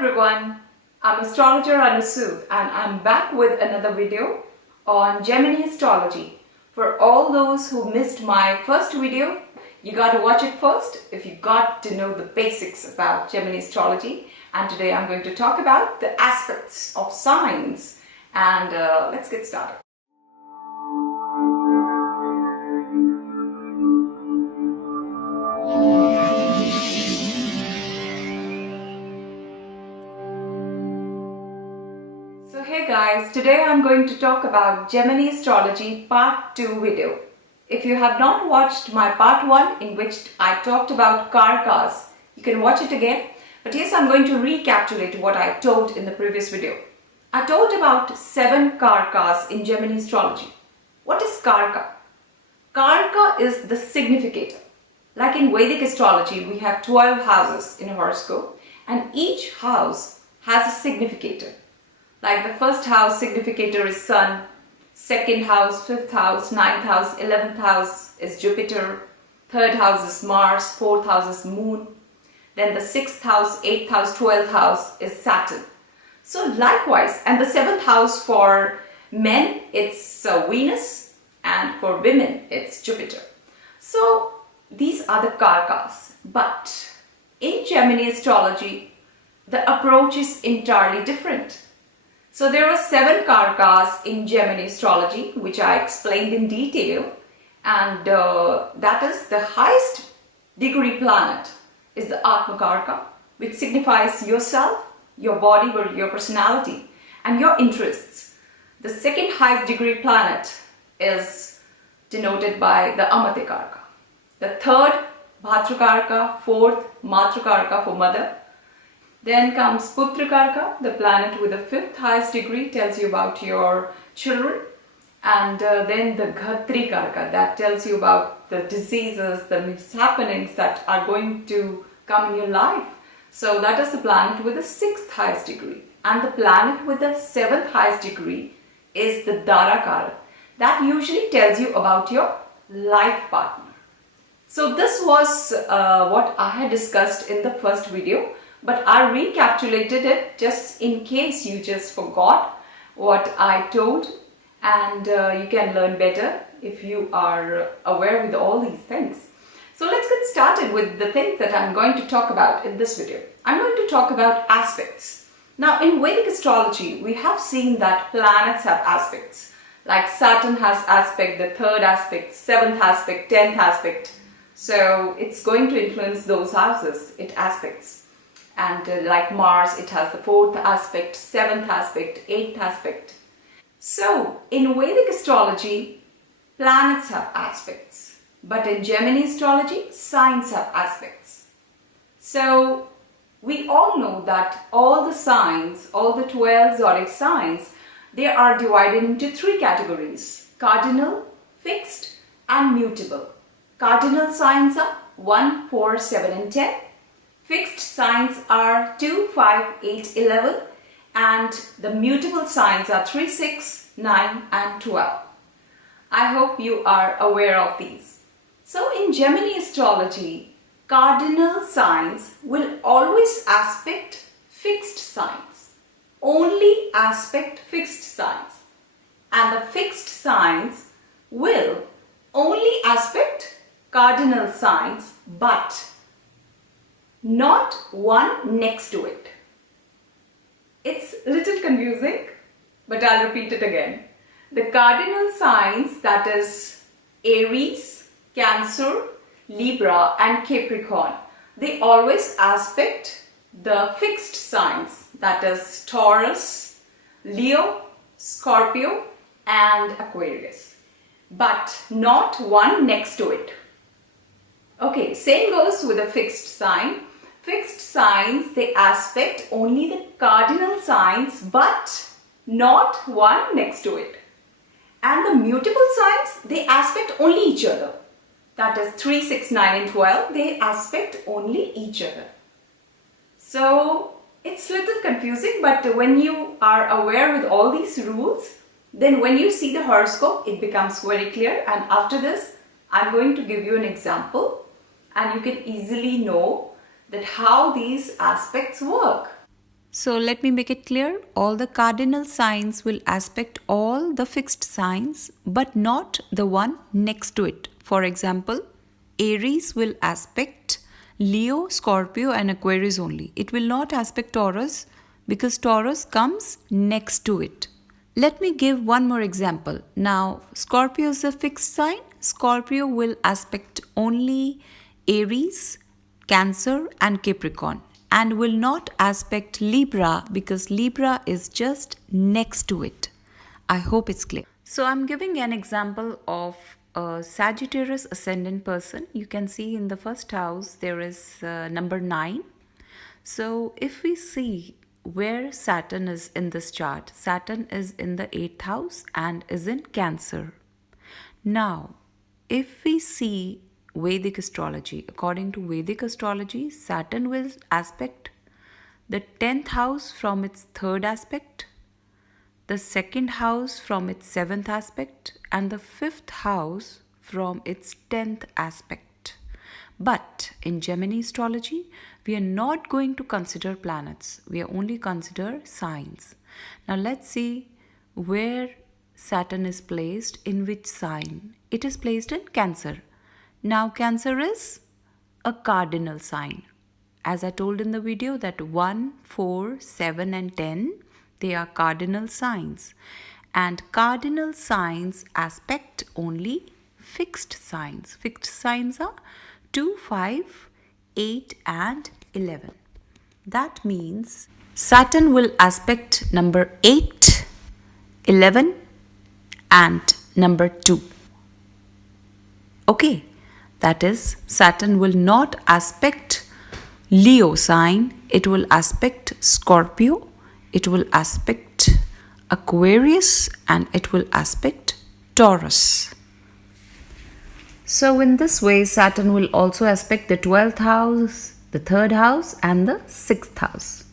everyone, I'm astrologer Anusu and I'm back with another video on Gemini astrology. For all those who missed my first video, you got to watch it first if you got to know the basics about Gemini astrology. And today I'm going to talk about the aspects of signs and let's get started. So hey guys, today I'm going to talk about Gemini astrology part 2 video. If you have not watched my part 1 in which I talked about Karakas, you can watch it again. But yes, I'm going to recapitulate what I told in the previous video. I told about 7 Karakas in Gemini astrology. What is Karaka? Karaka is the significator. Like in Vedic astrology, we have 12 houses in a horoscope and each house has a significator. Like the first house significator is Sun, second house, fifth house, ninth house, 11th house is Jupiter, third house is Mars, fourth house is Moon, then the 6th house, 8th house, 12th house is Saturn. So likewise, and the 7th house for men it's Venus and for women it's Jupiter. So these are the Karakas. But in Gemini astrology, the approach is entirely different. So there are 7 Karakas in Gemini astrology, which I explained in detail, and that is the highest degree planet is the Atma Karaka, which signifies yourself, your body, or your personality, and your interests. The second highest degree planet is denoted by the Amate Karaka. The third, Bhatra Karaka, fourth, Matra Karaka for mother. Then comes Putra Karaka, the planet with the 5th highest degree, tells you about your children. And then the Ghatri Karaka, that tells you about the diseases, the mishappenings that are going to come in your life. So that is the planet with the 6th highest degree. And the planet with the 7th highest degree is the Dara Karaka. That usually tells you about your life partner. So this was what I had discussed in the first video. But I recapitulated it just in case you just forgot what I told, and you can learn better if you are aware with all these things. So let's get started with the things that I'm going to talk about in this video. I'm going to talk about aspects. Now in Vedic astrology, we have seen that planets have aspects. Like Saturn has aspect, the 3rd aspect, 7th aspect, 10th aspect. So it's going to influence those houses, it aspects. And like Mars, it has the 4th aspect, 7th aspect, 8th aspect. So in Vedic astrology, planets have aspects. But in Gemini astrology, signs have aspects. So we all know that all the signs, all the 12 zodiac signs, they are divided into 3 categories: cardinal, fixed, and mutable. Cardinal signs are 1, 4, 7, and 10. Fixed signs are 2, 5, 8, 11, and the mutable signs are 3, 6, 9, and 12. I hope you are aware of these. So in Gemini astrology, cardinal signs will always aspect fixed signs. Only aspect fixed signs. And the fixed signs will only aspect cardinal signs, but not one next to it. It's a little confusing, but I'll repeat it again. The cardinal signs, that is Aries, Cancer, Libra, and Capricorn, they always aspect the fixed signs, that is Taurus, Leo, Scorpio, and Aquarius, but not one next to it. Okay, same goes with a fixed sign. Fixed signs, they aspect only the cardinal signs, but not one next to it. And the mutable signs, they aspect only each other. That is 3, 6, 9, and 12, they aspect only each other. So it's a little confusing, but when you are aware with all these rules, then when you see the horoscope, it becomes very clear. And after this, I'm going to give you an example and you can easily know that how these aspects work. So let me make it clear. All the cardinal signs will aspect all the fixed signs, but not the one next to it. For example, Aries will aspect Leo, Scorpio, and Aquarius only. It will not aspect Taurus because Taurus comes next to it. Let me give one more example. Now, Scorpio is a fixed sign. Scorpio will aspect only Aries, Cancer, and Capricorn, and will not aspect Libra because Libra is just next to it. I hope it's clear. So, I'm giving an example of a Sagittarius ascendant person. You can see in the first house there is number 9. So, if we see where Saturn is in this chart, Saturn is in the 8th house and is in Cancer. Now, if we see Vedic astrology, according to Vedic astrology, Saturn will aspect the 10th house from its 3rd aspect, the 2nd house from its 7th aspect, and the 5th house from its 10th aspect. But in Gemini astrology, we are not going to consider planets. We are only consider signs. Now let's see where Saturn is placed in which sign. It is placed in Cancer. Now Cancer is a cardinal sign. As I told in the video that 1, 4, 7 and 10, they are cardinal signs. And cardinal signs aspect only fixed signs. Fixed signs are 2, 5, 8 and 11. That means Saturn will aspect number 8, 11 and number 2. Okay, that is Saturn will not aspect Leo sign, it will aspect Scorpio, it will aspect Aquarius and it will aspect Taurus. So in this way, Saturn will also aspect the 12th house, the 3rd house and the 6th house.